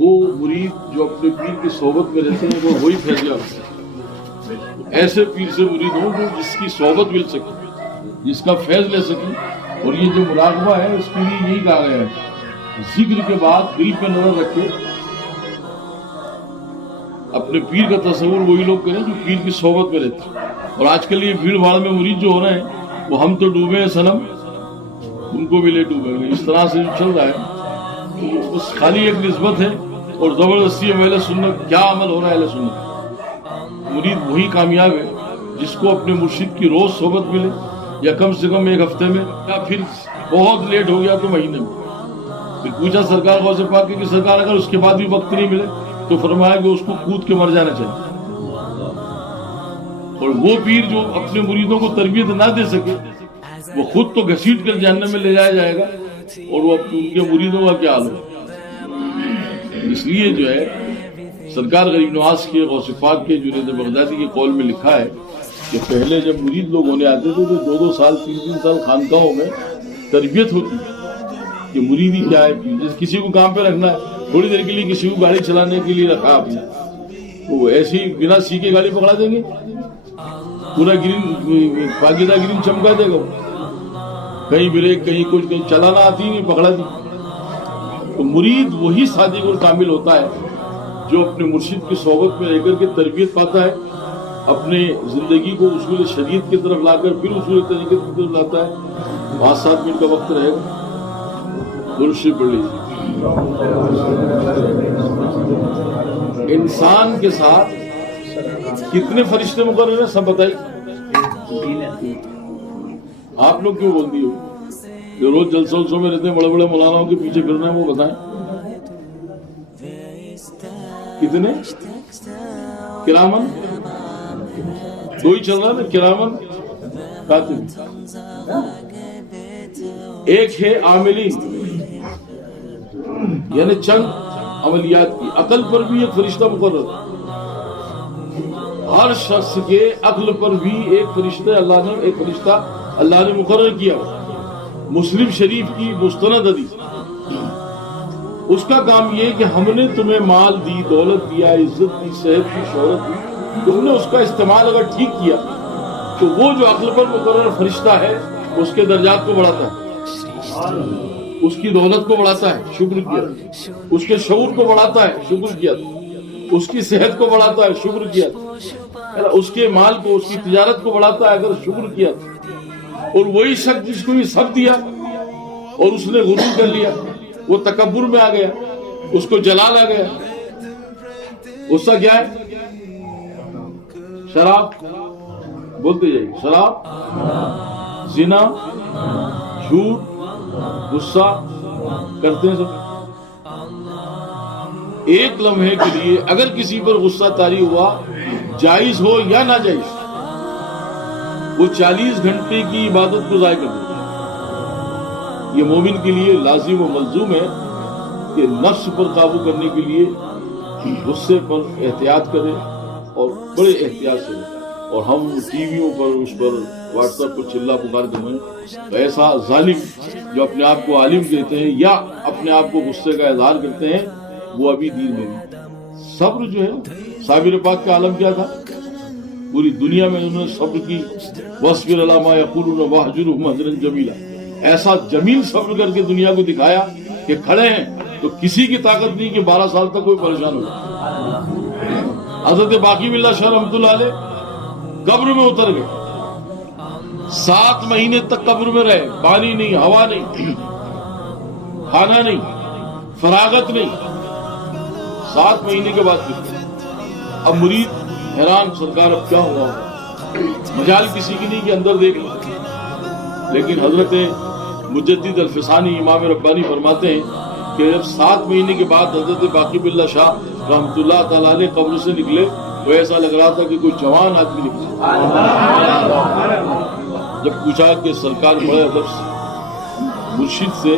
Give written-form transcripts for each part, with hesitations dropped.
وہ مرید جو اپنے پیر کی صحبت میں رہتے ہیں وہ وہی فیض یاب ہوتے ہیں۔ ایسے پیر سے مرید ہوں جو جس کی صحبت مل سکے، جس کا فیض لے سکیں۔ اور یہ جو مراقبہ ہے اس کے لیے یہی کہا گیا ہے، ذکر کے بعد دل پہ نظر رکھے، اپنے پیر کا تصور وہی لوگ کریں جو پیر کی صحبت میں رہتے ہیں۔ اور آج کل یہ بھیڑ بھاڑ میں مرید جو ہو رہے ہیں وہ ہم تو ڈوبے ہیں صنم ان کو بھی لے ڈوبیں گے، اس طرح سے جو چل رہا ہے بس خالی ایک نسبت ہے اور زبردستی اہل سنت۔ کیا عمل ہو رہا ہے اہل سنت؟ مرید وہی کامیاب ہے جس کو اپنے مرشد کی روز صحبت ملے، یا کم سے کم ایک ہفتے میں، یا پھر بہت لیٹ ہو گیا تو مہینے میں۔ پھر پوچھا سرکار غوث پاک کہ سرکار اگر اس کے بعد بھی وقت نہیں ملے تو فرمایا کہ اس کو کود کے مر جانا چاہیے۔ اور وہ پیر جو اپنے مریدوں کو تربیت نہ دے سکے وہ خود تو گھسیٹ کر جہنم میں لے جایا جائے گا، اور وہ ان کے مریدوں کا کیا حال ہوگا۔ اس لیے جو ہے سرکار غریب نواز کے غوث پاک کے جنید بغدادی کے قول میں لکھا ہے کہ پہلے جب مرید لوگ ہونے آتے تھے تو 2-2 سال 3-3 سال خانقاہوں میں تربیت ہوتی کہ مریدی کیا ہے۔ جس کسی کو کام پہ رکھنا ہے، تھوڑی دیر کے لیے کسی کو گاڑی چلانے کے لیے رکھا آپ نے، تو ایسے ہی بنا سیکھے گاڑی پکڑا دیں گے، پورا گرین پاکیزہ گرین چمکا دے گا، کہیں بریک کہیں کچھ، کہیں چلانا آتی نہیں، پکڑا دی۔ تو مرید وہی صادق اور کامل ہوتا ہے جو اپنے مرشد کی صحبت میں رہ کر کے تربیت پاتا ہے، اپنے زندگی کو اصول شریعت کی طرف لا کر پھر اصول طریقت کی طرف لاتا ہے۔ 5-7 منٹ کا وقت رہے گا، درشی پڑھ لیجیے۔ انسان کے ساتھ کتنے فرشتے مقرر ہیں سب بتائیے؟ آپ لوگ کیوں بول دیے ہو؟ جو روز جلسوں میں رہتے ہیں بڑے بڑے مولاناؤں کے پیچھے پھرنا ہے وہ بتائیں کتنے؟ کرامن 2 ہی چل رہا ہے نا، کرامن کاتب۔ ایک ہے عاملین، یعنی چند عملیات کی۔ عقل پر بھی ایک فرشتہ مقرر، ہر شخص کے عقل پر بھی ایک فرشتہ اللہ نے مقرر کیا۔ مسلم شریف کی مستند حدیث، اس کا کام یہ کہ ہم نے تمہیں مال دی، دولت دیا، عزت دی، صحت دی، شہرت دی، تم نے اس کا استعمال اگر ٹھیک کیا تو وہ جو عقل پر مقرر فرشتہ ہے اس کے درجات کو بڑھاتا ہے، اس کی دولت کو بڑھاتا ہے، شکر کیا، اس کے شعور کو بڑھاتا ہے، شکر کیا، اس کی صحت کو بڑھاتا ہے، شکر کیا، اس کے مال کو، اس کی تجارت کو بڑھاتا ہے اگر شکر کیا۔ اور وہی شخص جس کو یہ سب دیا اور اس نے غرور کر لیا، وہ تکبر میں آ گیا، اس کو جلال آ گیا، اس کا کیا ہے؟ شراب، بولتے جائیے، شراب، زنا، جھوٹ، غصہ کرتے ہیں سب۔ ایک لمحے کے لیے اگر کسی پر غصہ طاری ہوا، جائز ہو یا ناجائز، وہ 40 گھنٹے کی عبادت کو ضائع کر دیتا ہے۔ یہ مومن کے لیے لازم و ملزوم ہے کہ نفس پر قابو کرنے کے لیے غصے پر احتیاط کرے اور بڑے احتیاط سے۔ اور ہم ٹی ویوں پر، اس پر واٹس ایپ پر چلا پکار کریں تو ایسا ظالم جو اپنے آپ کو عالم کہتے ہیں یا اپنے آپ کو غصے کا اظہار کرتے ہیں وہ ابھی دین میں نہیں۔ صبر جو ہے، صابر پاک کا عالم کیا تھا؟ پوری دنیا میں انہوں نے صبر کی، وَاصْبِرْ عَلَىٰ مَا يَقُولُونَ وَاهْجُرْهُمْ هَجْرًا جَمِيلًا، ایسا جمیل صبر کر کے دنیا کو دکھایا کہ کھڑے ہیں تو کسی کی طاقت نہیں کہ 12 سال تک کوئی پریشان ہو۔ حضرت باقی باللہ شاہ رحمۃ اللہ علیہ قبر میں اتر گئے، 7 مہینے تک قبر میں رہے، پانی نہیں، ہوا نہیں، کھانا نہیں، فراغت نہیں، 7 مہینے کے بعد پھر اب مرید حیران، سرکار اب کیا ہوا؟ مجال کسی کی نہیں کہ اندر دیکھ لیں۔ لیکن حضرت مجدد الفسانی امام ربانی فرماتے ہیں کہ جب 7 مہینے کے بعد حضرت باقی باللہ شاہ رحمۃ اللہ تعالیٰ علیہ قبر سے نکلے تو ایسا لگ رہا تھا کہ کوئی جوان آدمی نکلا۔ جب پوچھا کہ سرکار بڑے ادب سے مرشد سے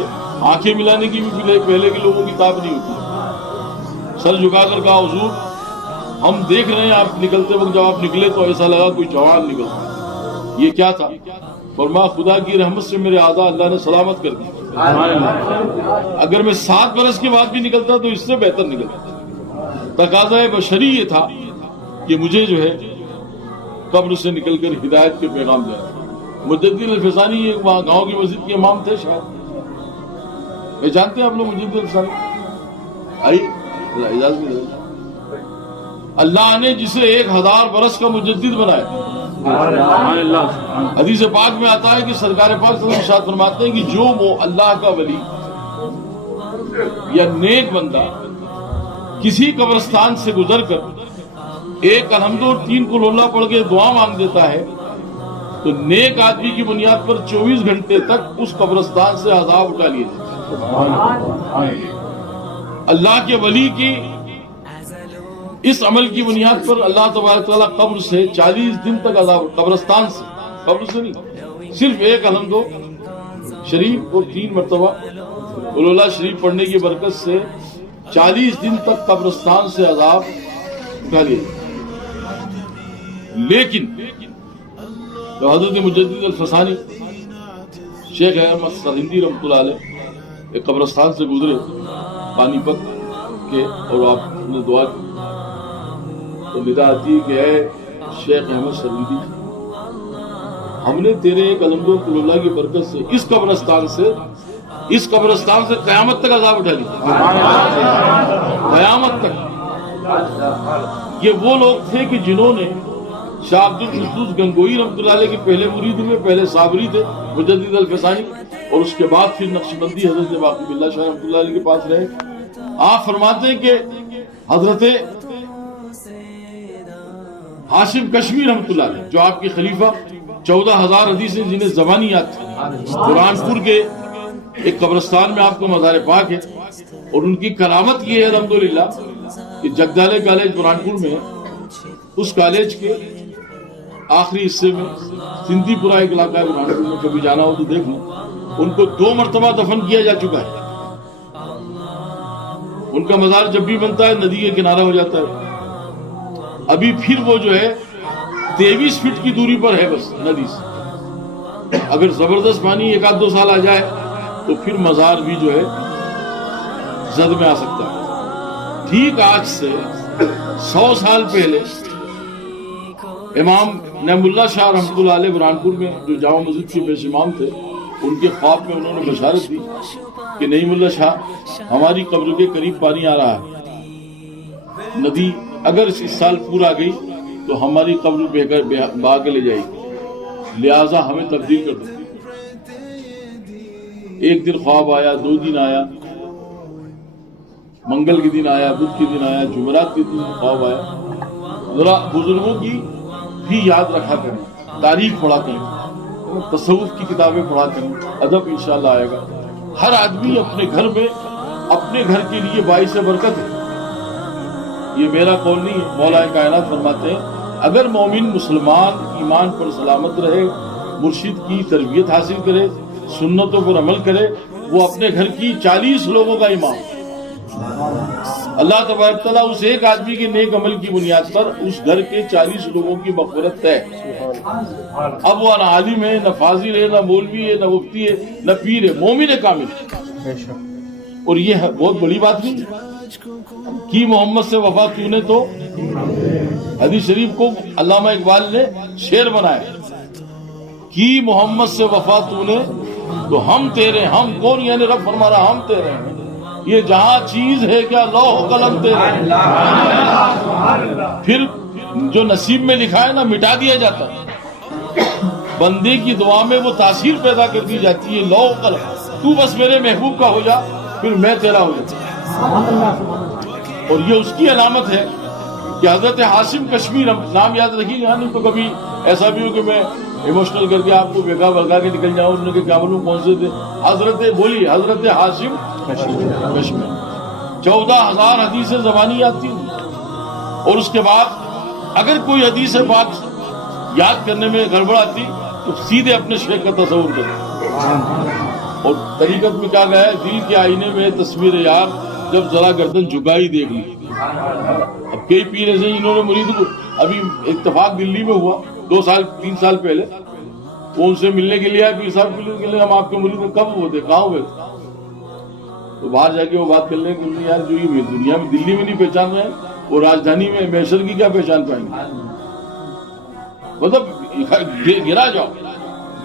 آنکھیں ملانے کی بھی پہلے کے لوگوں کی تاب نہیں ہوتی، سر جھکا کر کہا حضور ہم دیکھ رہے ہیں آپ نکلتے وقت، جب آپ نکلے تو ایسا لگا کوئی جوان نکلتا، یہ کیا تھا؟ فرمایا خدا کی رحمت سے میرے اعضاء اللہ نے سلامت کر دی، اگر میں 7 برس کے بعد بھی نکلتا تو اس سے بہتر نکلتا. تقاضۂ بشری یہ تھا کہ مجھے جو ہے قبر سے نکل کر ہدایت کے پیغام دیا. مجدد الفسانی ایک وہاں گاؤں کی مسجد کے امام تھے شاید. جانتے ہیں آپ لوگ مجدد الفسانی؟ آئیے اجازت میں. اللہ نے جسے 1000 برس کا مجدد بنایا. حدیث پاک میں آتا ہے کہ سرکار پاک صلی اللہ علیہ وسلم ارشاد فرماتے ہیں کہ جو وہ اللہ کا ولی یا نیک بندہ کسی قبرستان سے گزر کر 1 الحمد اور 3 قل اللہ پڑھ کے دعا مانگ دیتا ہے تو نیک آدمی کی بنیاد پر 24 گھنٹے تک اس قبرستان سے عذاب اٹھا لیے جاتے ہیں. اللہ کے ولی کی اس عمل کی بنیاد پر اللہ تبارک تعالیٰ قبر سے 40 دن تک عذاب, قبرستان سے, قبر سے نہیں, صرف 1 الحمد شریف اور 3 مرتبہ قل اللہ شریف پڑھنے کی برکت سے 40 دن تک قبرستان سے عذاب اٹھا لیا. لیکن حضرت مجدد الفسانی شیخ احمد سرہندی رحمۃ اللہ علیہ ایک قبرستان سے گزرے پانی پت کے, اور آپ نے دعا کی تو ندا آتی ہے کہ اے شیخ احمد سرہندی, ہم نے تیرے 1 الحمد قل اللہ کی برکت سے اس قبرستان سے قیامت تک عذاب اٹھا لیا. قیامت تک. یہ وہ لوگ تھے کہ جنہوں نے شاہ عبد القدوس گنگوئی رحمۃ اللہ علیہ کے پہلے مرید ہوئے, پہلے صابری تھے مجدد الفسانی, اور اس کے بعد پھر نقشبندی حضرت باقی باللہ شاہ رحمۃ اللہ علیہ کے پاس رہے. آپ فرماتے ہیں کہ حضرت ہاشم کشمیر رحمۃ اللہ علیہ جو آپ کے خلیفہ 14,000 حدیثیں جنہیں زبانی یاد تھی, قرآن پور کے ایک قبرستان میں آپ کو مزار پاک ہے, اور ان کی کرامت یہ ہے الحمدللہ کہ جگدالے کالج قرآن پور میں, اس کالج کے آخری حصے میں سندھی پورا ایک علاقہ ہے قرآن پور میں, کبھی جانا ہو تو دیکھ لیں. ان کو 2 مرتبہ دفن کیا جا چکا ہے. ان کا مزار جب بھی بنتا ہے ندی کے کنارہ ہو جاتا ہے. ابھی پھر وہ جو ہے 23 فٹ کی دوری پر ہے بس ندی سے. اگر زبردست پانی 1-2 سال آ جائے تو پھر مزار بھی جو ہے زد میں آ سکتا ہے. ٹھیک آج سے 100 سال پہلے امام نعم اللہ شاہ رحمۃ اللہ علیہ برہانپور میں جو جامع مسجد کے پیش امام تھے, ان کے خواب میں انہوں نے بشارت دی کہ نعیم اللہ شاہ ہماری قبر کے قریب پانی آ رہا ہے, ندی اگر اس سال پورا گئی تو ہماری قبر بہا کے لے جائے گی, لہٰذا ہمیں تبدیل کر دو. ایک دن خواب آیا, 2 دن آیا, منگل کے دن آیا, بدھ کے دن آیا, جمعرات کے دن خواب آیا. ذرا بزرگوں کی بھی یاد رکھا کریں, تاریخ پڑھا کریں, تصوف کی کتابیں پڑھا کریں, ادب انشاءاللہ آئے گا. ہر آدمی اپنے گھر میں اپنے گھر کے لیے باعث برکت ہے. یہ میرا قول نہیں ہے, مولا کائنات فرماتے ہیں اگر مومن مسلمان ایمان پر سلامت رہے, مرشد کی تربیت حاصل کرے, سنتوں پر عمل کرے, وہ اپنے گھر کی 40 لوگوں کا امام. اللہ تبارک تعالیٰ اس ایک آدمی کے نیک عمل کی بنیاد پر اس گھر کے 40 لوگوں کی مغفرت ہے. اب وہ نہ عالم ہے, نہ فاضل ہے, نہ مولوی ہے, نہ مفتی ہے, نہ پیر ہے, مومن ہے کامل. اور یہ بہت بڑی بات نہیں کی محمد سے وفا تو نے تو حدیث شریف کو علامہ اقبال نے شعر بنایا, کی محمد سے وفا تو نے تو ہم تیرے, ہم کون, یعنی رب فرما رہا ہم تیرے ہیں. یہ جہاں چیز ہے کیا لوح قلم تیرے, پھر جو نصیب میں لکھا ہے نا مٹا دیا جاتا ہے. بندے کی دعا میں وہ تاثیر پیدا کر دی جاتی ہے. لوح قلم, تو بس میرے محبوب کا ہو جا, پھر میں تیرا ہو جاتا. اور یہ اس کی علامت ہے کہ حضرت ہاشم کشمیر, نام یاد رکھیے گا, نہیں تو کبھی ایسا بھی ہو کہ میں ایموشنل کر کے آپ کو بھگا بھگا کے نکل جاؤں. انہوں نے کیا معلوم کون سے تھے. حضرت ہاشم کشمیر 14,000 حدیثیں زبانی آتی ہیں. اور اس کے بعد اگر کوئی حدیث پاک یاد کرنے میں گڑبڑ آتی تو سیدھے اپنے شیخ کا تصور کرتے. اور طریقت میں کیا گیا ہے, دل کے آئینے میں تصویر یار جب ذرا گردن جھکائی دیکھ لی. اب کئی پیر ایسے انہوں نے مرید کو, ابھی اتفاق دلی میں ہوا 2-3 سال پہلے, وہ ان سے ملنے کے لیے آئے پیر صاحب کے لیے ہم آپ کے مرید ہیں، کب ہوتے کہاں ہوئے؟ تو باہر جا کے وہ بات کر لیں کہ یار جو یہ دنیا میں دلی میں نہیں پہچان رہے ہیں وہ راجدھانی میں میسر کی کیا پہچان پائیں گے؟ مطلب گرا جاؤ،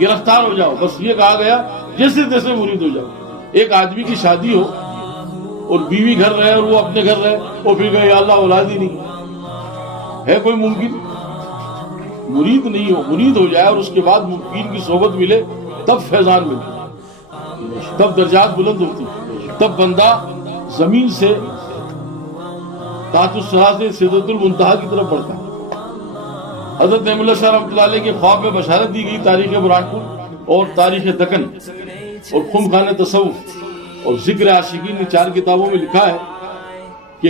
گرفتار ہو جاؤ، بس یہ کہا گیا جیسے تیسے مرید ہو جاؤ۔ ایک آدمی کی شادی ہو اور بیوی گھر رہے اور وہ اپنے گھر رہے اور پھر کہے یا اللہ اولاد ہی نہیں ہے، کوئی ممکن؟ مرید نہیں ہو، مرید ہو جائے اور اس کے بعد ممکن کی صحبت ملے تب فیضان ملے، تب درجات بلند ہوتی، تب بندہ زمین سے تحت الثری سے سدرۃ المنتہا کی طرف بڑھتا ہے۔ حضرت نعیم اللہ شاہ رحمۃ اللہ علیہ کے خواب میں بشارت دی گئی تاریخ برہان پور اور تاریخ دکن اور خم خانہ تصوف اور ذکر عاشقین نے 4 کتابوں میں لکھا ہے کہ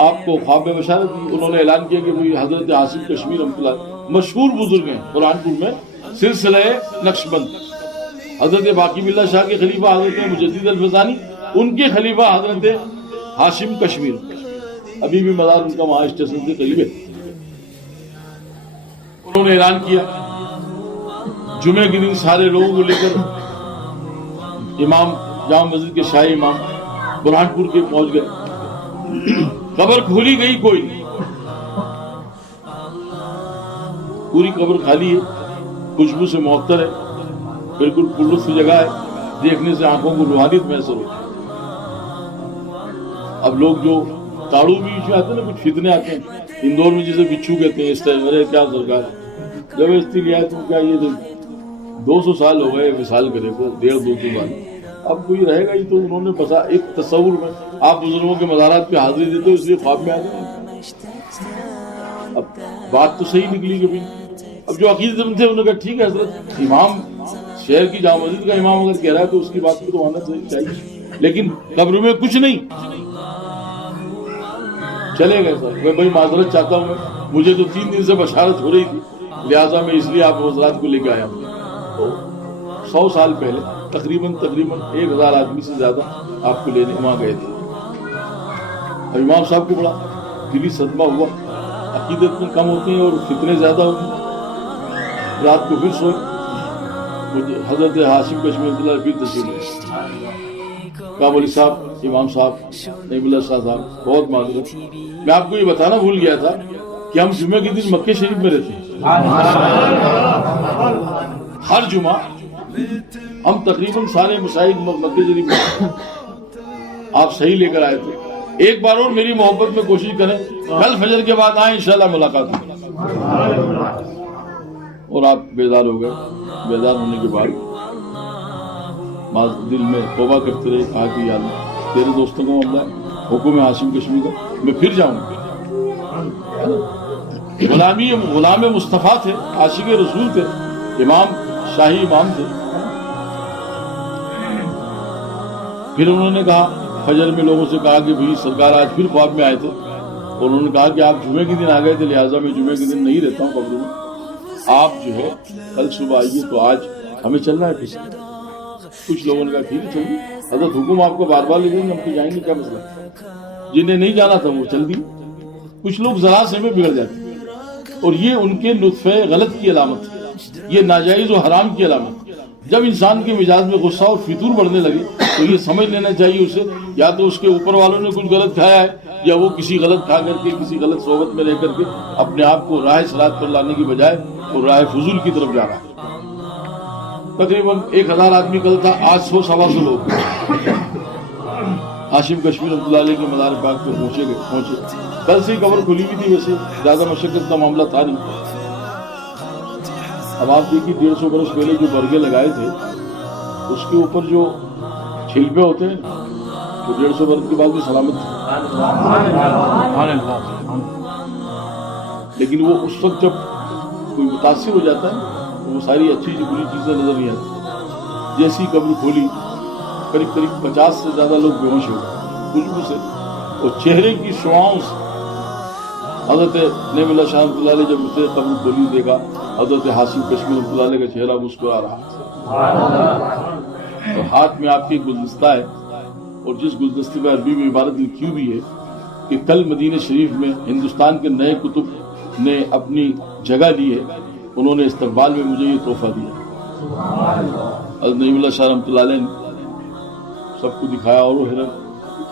آپ کو خواب میں بشارت دی۔ انہوں نے اعلان کیا کہ حضرت عاصم کشمیر رحمۃ اللہ مشہور بزرگ ہیں برہان پور میں سلسلہ نقشبند، حضرت باقی باللہ شاہ کے خلیفہ حضرت مجدد الفیضانی، ان کے خلیفہ حضرت ہاشم کشمیر، ابھی بھی مزار ان کا وہاں اسٹیشن سے قریب ہے۔ انہوں نے اعلان کیا جمعے کے دن سارے لوگوں کو لے کر امام جامع مسجد کے شاہی امام برہان پور کے پہنچ گئے۔ قبر کھولی گئی کوئی نہیں، پوری قبر خالی ہے، خوشبو سے معطر ہے، بالکل پرلطف جگہ ہے، دیکھنے سے آنکھوں کو روحانیت محسوس ہوتی ہے۔ اب لوگ جو تاڑو بھی آتے ہیں نا، کچھ فتنے آتے ہیں، اندور میں جسے بچھو کہتے ہیں، اس طرح ارے کیا سرکار زبردستی لیا تو کیا یہ 200 سال ہو گئے وصال کرے کو، 150-200 سال، اب کوئی رہے گا ہی؟ تو انہوں نے بسا ایک تصور میں آپ بزرگوں کے مزارات پہ حاضری دیتے ہو اس لیے خواب میں آ گئے۔ اب بات تو صحیح نکلی کبھی، اب جو عقیدت تھے انہوں نے کہا ٹھیک ہے حضرت، امام شہر کی جامع مسجد کا امام اگر کہہ رہا ہے تو اس کی بات کو تو آنا چاہیے، لیکن قبر میں کچھ نہیں۔ چلے گئے سر، میں بھائی معذرت چاہتا ہوں، مجھے تو 3 دن سے بشارت ہو رہی تھی، لہٰذا میں اس لیے آپ حضرات کو لے کے آیا ہوں۔ تو 100 سال پہلے تقریباً 1000 آدمی سے زیادہ آپ کو لینے وہاں گئے تھے۔ اور امام صاحب کو بڑا دلی صدمہ ہوا، عقیدت میں کم ہوتے ہیں اور فتنے زیادہ ہوتے ہیں۔ رات کو پھر سوئے، حضرت ہاشم کشمیر رحمۃ اللہ پھر تشریف لائے، کہا مولوی صاحب، امام صاحب، نعیم اللہ شاہ صاحب، بہت معذرت، میں آپ کو یہ بتانا بھول گیا تھا کہ ہم جمعے کے دن مکہ شریف میں رہتے ہیں۔ ہر جمعہ ہم تقریباً سارے مشاہد مکہ شریف میں، آپ صحیح لے کر آئے تھے۔ ایک بار اور میری محبت میں کوشش کریں، کل فجر کے بعد آئیں، انشاءاللہ ملاقات ہوگی۔ اور آپ بیدار ہو گئے۔ بیدار ہونے کے بعد دل میں توبہ کرتے رہے، کہا کہ یا اللہ تیرے دوستوں کا معاملہ ہے، حکم ہاشم کشمیر کا، میں پھر جاؤں گا۔ غلام مصطفیٰ تھے، عاشق رسول تھے، امام شاہی امام تھے۔ پھر انہوں نے کہا، فجر میں لوگوں سے کہا کہ بھئی سرکار آج پھر خواب میں آئے تھے، اور انہوں نے کہا کہ آپ جمعے کے دن آ گئے تھے، لہٰذا میں جمعے کے دن نہیں رہتا ہوں قبر میں، آپ جو ہے کل صبح آئیے، تو آج ہمیں چلنا ہے پھر۔ کچھ لوگوں نے کہا ٹھیک ہے چلیے، حضرت حکم آپ کو بار بار لے دیں گے، ہم تو جائیں گے، کیا مسئلہ؟ جنہیں نہیں جانا تھا وہ چل دی۔ کچھ لوگ ذرا سے میں بگڑ جاتے ہیں، اور یہ ان کے نطفے غلط کی علامت ہے، یہ ناجائز و حرام کی علامت۔ جب انسان کے مزاج میں غصہ اور فتور بڑھنے لگے تو یہ سمجھ لینا چاہیے اسے، یا تو اس کے اوپر والوں نے کچھ غلط کھایا ہے، یا وہ کسی غلط کھا کر کے، کسی غلط صحبت میں رہ کر کے اپنے آپ کو راہ صراط پر لانے کی بجائے وہ راہ فضول کی طرف جا رہا ہے۔ تقریباً 1000 آدمی کل تھا، آج 100-125 لوگ ہاشم کشمیر رحمۃ اللہ علیہ کے مزار پاک پہ پہنچے۔ کل سے ہی قبر کھلی ہوئی تھی، ویسے زیادہ مشقت کا معاملہ تھا نہیں۔ اب آپ دیکھیے 150 برس پہلے جو برگے لگائے تھے اس کے اوپر جو چھلپے ہوتے ہیں تو 150 برس کے بعد بھی سلامت تھے، لیکن وہ اس وقت جب کوئی متاثر ہو جاتا ہے تو وہ ساری اچھی بری چیزیں نظر نہیں آتی۔ جیسی قبر کھولی قریب 50 سے زیادہ لوگ بے ہوش ہو گئے خوشبو سے اور چہرے کی شعاؤں سے۔ حضرت نعیم اللہ شاہ رحمۃ اللہ علیہ جب اسے قبر کھولی دیکھا، حضرت ہاشم کشمیر رحمۃ اللہ علیہ کا چہرہ مسکرا رہا، اور ہاتھ میں آپ کے گلدستہ ہے، اور جس گلدستے میں عربی میں عبارت لکھی ہوئی ہے کہ کل مدینہ شریف میں ہندوستان کے نئے کتب نے اپنی جگہ لی ہے، انہوں نے استقبال میں مجھے یہ تحفہ دیا۔ حضرت نعیم اللہ شاہ رحمۃ اللہ علیہ نے سب کو دکھایا اور وہ حیرت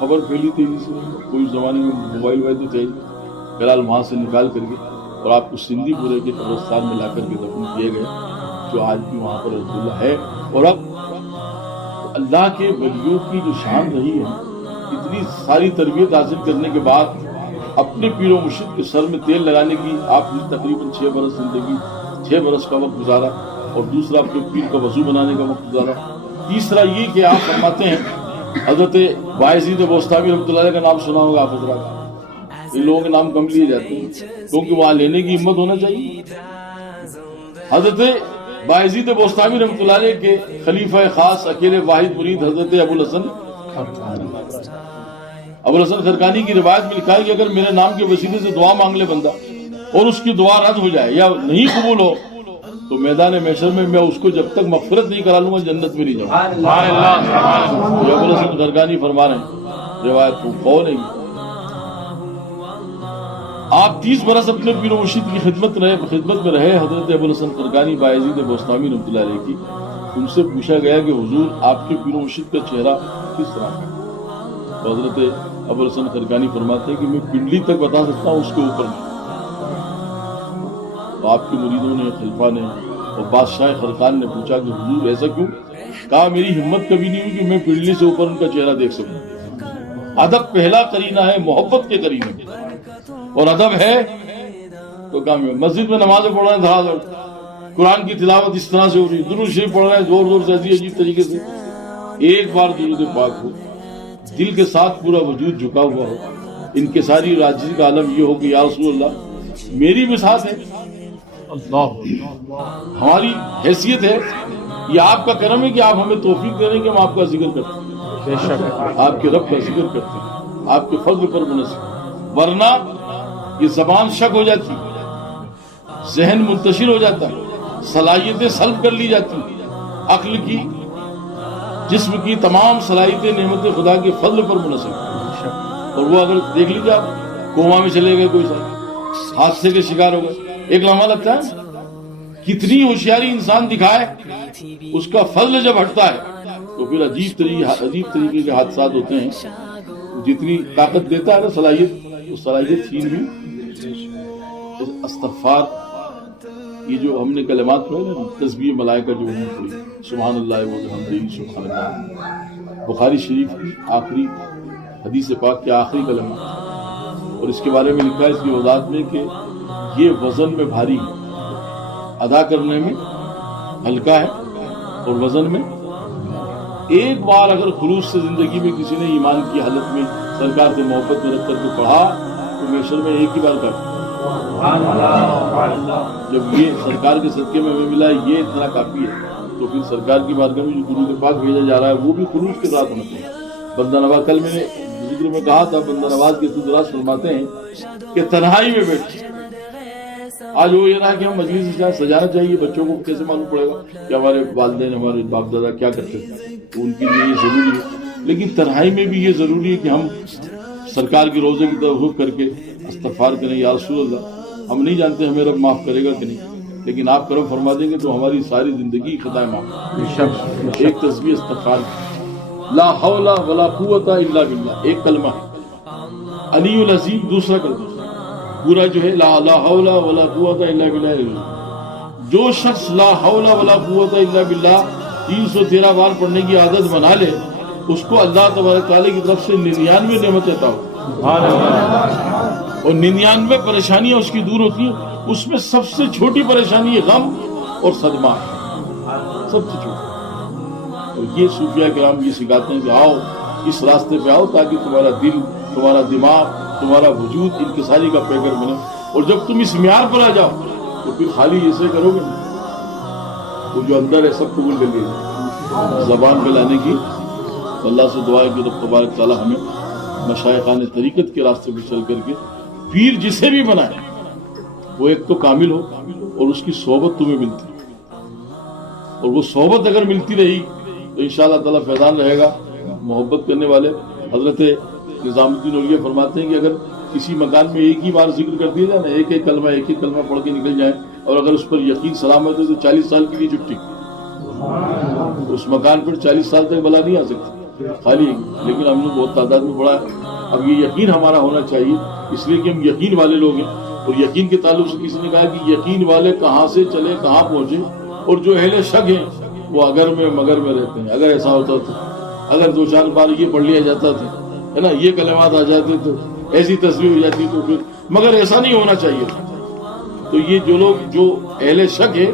خبر پھیلی تیزی سے. کوئی زمانے میں موبائل تو تھے بہرحال وہاں سے نکال کر کے اور آپ کو سندھی پورے کے قبرستان میں لا کر کے دفن کیے گئے جو آج بھی وہاں پر رسول اللہ ہے. اور اب اللہ کے ولیوں کی جو شان رہی ہے اتنی ساری تربیت حاصل کرنے کے بعد اپنے پیر و مرشد کے سر میں تیل لگانے کی آپ نے تقریباً 6 برس زندگی 6 برس کا وقت گزارا اور دوسرا اپنے پیر کا وضو بنانے کا وقت گزارا. تیسرا یہ کہ آپ فرماتے ہیں حضرت بایزید بوستامی رحمۃ اللہ علیہ کا نام سنا ہوگا آپ حضرات. ان لوگوں کے نام کم لیے جاتے ہیں کیونکہ وہاں لینے کی ہمت ہونا چاہیے. حضرت بایزید بوستامی رحمۃ اللہ علیہ کے خلیفہ خاص اکیلے واحد مرید حضرت ابوالحسن خرقانی کی روایت میں لکھا ہے کہ اگر میرے نام کے وسیلے سے دعا مانگ لے بندہ اور اس کی دعا رد ہو جائے یا نہیں قبول ہو تو میدان محشر میں میں اس کو جب تک مغفرت نہیں کرا لوں گا جنت میں نہیں جاؤں. ابوالحسن خرقانی فرما رہے ہیں روایت کو قول نہیں. آپ 30 برس اپنے پیر و مرشد کی خدمت میں رہے حضرت ابوالحسن خرقانی بایزید بوستامی رحمۃ اللہ علیہ کی. ان سے پوچھا گیا کہ حضور آپ کے پیر و مرشد کا چہرہ کس طرح کا؟ تو حضرت ابوالحسن خرقانی فرماتے ہیں کہ میں پنڈلی تک بتا سکتا ہوں اس کے اوپر میں. تو آپ کے مریدوں نے خلیفہ نے اور بادشاہ خرقان نے پوچھا کہ حضور ایسا کیوں؟ کہا میری ہمت کبھی نہیں ہوئی کہ میں پنڈلی سے اوپر ان کا چہرہ دیکھ سکوں. ادب پہلا قرینہ ہے محبت کے قرینے اور ادب ہے تو کام ہے. مسجد میں نمازیں پڑھ رہے ہیں قرآن کی تلاوت اس طرح سے ہو رہی ہے درود شریف پڑھ رہے ہیں زور زور سے عجیب طریقے سے. ایک بار درود پاک ہو دل کے ساتھ پورا وجود جھکا ہوا ہو ان کے ساری راجی کا عالم یہ ہو کہ یا رسول اللہ میری بھی ساتھ ہے ہماری حیثیت ہے یہ آپ کا کرم ہے کہ آپ ہمیں توفیق دے رہے ہیں کہ ہم آپ کا ذکر کرتے ہیں آپ کے رب کا ذکر کرتے ہیں آپ کے فضل پر منحصر. ورنہ یہ زبان شک ہو جاتی ذہن منتشر ہو جاتا صلاحیتیں سلب کر لی جاتی عقل کی جسم کی تمام صلاحیتیں نعمت خدا کے فضل پر منحصر. اور وہ اگر دیکھ لیجیے آپ کوما میں چلے گئے کوئی ساتھ حادثے کے شکار ہو گئے ایک لمحہ لگتا ہے کتنی ہوشیاری انسان دکھائے اس کا فضل جب ہٹتا ہے تو پھر عجیب طریقے کے حادثات ہوتے ہیں. جتنی طاقت دیتا ہے نا صلاحیت اس صلاحیت چھین بھی. استغفار یہ جو ہم نے کلمات پڑھے نا تسبیح ملائکہ جو ہم نے پڑھی سبحان اللہ و بحمدہ سبحان اللہ بخاری شریف کی آخری حدیث پاک کے آخری کلمہ اور اس کے بارے میں لکھا ہے اس کی وضاحت میں کہ یہ وزن میں بھاری ہے ادا کرنے میں ہلکا ہے اور وزن میں. ایک بار اگر خلوص سے زندگی میں کسی نے ایمان کی حالت میں سرکار سے محبت میں رکھ کر کے پڑھا تو محشر میں ایک ہی بار کر جب یہ سرکار کے صدقے میں ہمیں ملا یہ اتنا کافی ہے تو پھر سرکار کی بارگاہ میں جو درود پاک بھیجا جا رہا ہے وہ بھی خلوص کے ساتھ ہونا چاہیے. بندہ نواز کل میں نے ذکر میں کہا تھا بندہ نواز کے دراز فرماتے ہیں کہ تنہائی میں بیٹھ آج وہ یہ رہا کہ ہم مجلس سجانا چاہیے بچوں کو کیسے معلوم پڑے گا کہ ہمارے والدین ہمارے باپ دادا کیا کرتے تھے ان کے لیے یہ ضروری ہے. لیکن تنہائی میں بھی یہ ضروری ہے کہ ہم سرکار کے روزے کی طرف رخ کر کے استغفار کریں یا رسول اللہ ہم نہیں جانتے ہمیں رب معاف کرے گا کہ نہیں لیکن آپ کرم فرما دیں گے تو ہماری ساری زندگی خطائیں معاف. ایک تسبیح استغفار لا حول ولا قوت الا باللہ ایک کلمہ علی العظیم دوسرا کلمہ پورا جو ہے لا حول ولا قوت الا باللہ. جو شخص لا حول ولا قوت الا باللہ 313 بار پڑھنے کی عادت بنا لے اس کو اللہ تبارک تعالیٰ کی طرف سے 99 نعمت عطا ہو اور 99 پریشانیاں اس کی دور ہوتی ہیں. اس میں سب سے چھوٹی پریشانی غم اور صدمہ سب سے چھوٹی. اور یہ صوفیہ کرام یہ سکھاتے ہیں کہ آؤ اس راستے پہ آؤ تاکہ تمہارا دل تمہارا دماغ تمہارا وجود انکساری کا پیکر بنے. اور جب تم اس معیار پر آ جاؤ تو پھر خالی ایسے کرو گے وہ جو اندر ہے سب قبول کر لیے زبان پہ لانے کی. اللہ سے دعا ہے کہ رب تبارک تعالیٰ ہمیں مشائخان طریقت کے راستے پہ چل کر کے پیر جسے بھی بنائے وہ ایک تو کامل ہو اور اس کی صحبت تمہیں ملتی اور وہ صحبت اگر ملتی رہی تو انشاءاللہ تعالیٰ فیضان رہے گا. محبت کرنے والے حضرت نظام الدین اولیاء فرماتے ہیں کہ اگر کسی مکان میں ایک ہی بار ذکر کر دیا جائے نا ایک ایک کلمہ پڑھ کے نکل جائے اور اگر اس پر یقین سلامت ہے تو 40 سال کے لیے چھٹی اس مکان پر 40 سال تک بلا نہیں آ سکتی خالی، لیکن ہم نے بہت تعداد میں پڑھا ہے۔ اب یہ یقین ہمارا ہونا چاہیے، اس لیے کہ ہم یقین والے لوگ ہیں، اور یقین کے تعلق سے کسی نے کہا کہ یقین والے کہاں سے چلے کہاں پہنچے، اور جو اہل شک ہیں وہ اگر میں مگر میں رہتے ہیں۔ اگر ایسا ہوتا تھا، اگر 2-4 بار یہ پڑھ لیا جاتا تھا، ہے نا، یہ کلمات آ جاتے تو ایسی تصویر ہو جاتی، تو پھر مگر ایسا نہیں ہونا چاہیے تھا۔ تو یہ جو لوگ جو اہل شک ہے،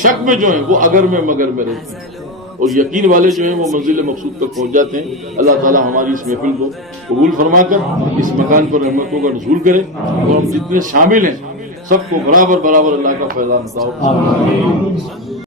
شک میں جو ہیں وہ اگر میں مگر میں رہتے ہیں، اور یقین والے جو ہیں وہ منزل مقصود تک پہنچ جاتے ہیں۔ اللہ تعالیٰ ہماری اس محفل کو قبول فرما کر اس مکان پر رحمتوں کا نزول کرے، اور ہم جتنے شامل ہیں سب کو برابر برابر اللہ کا فیضان عطا ہو۔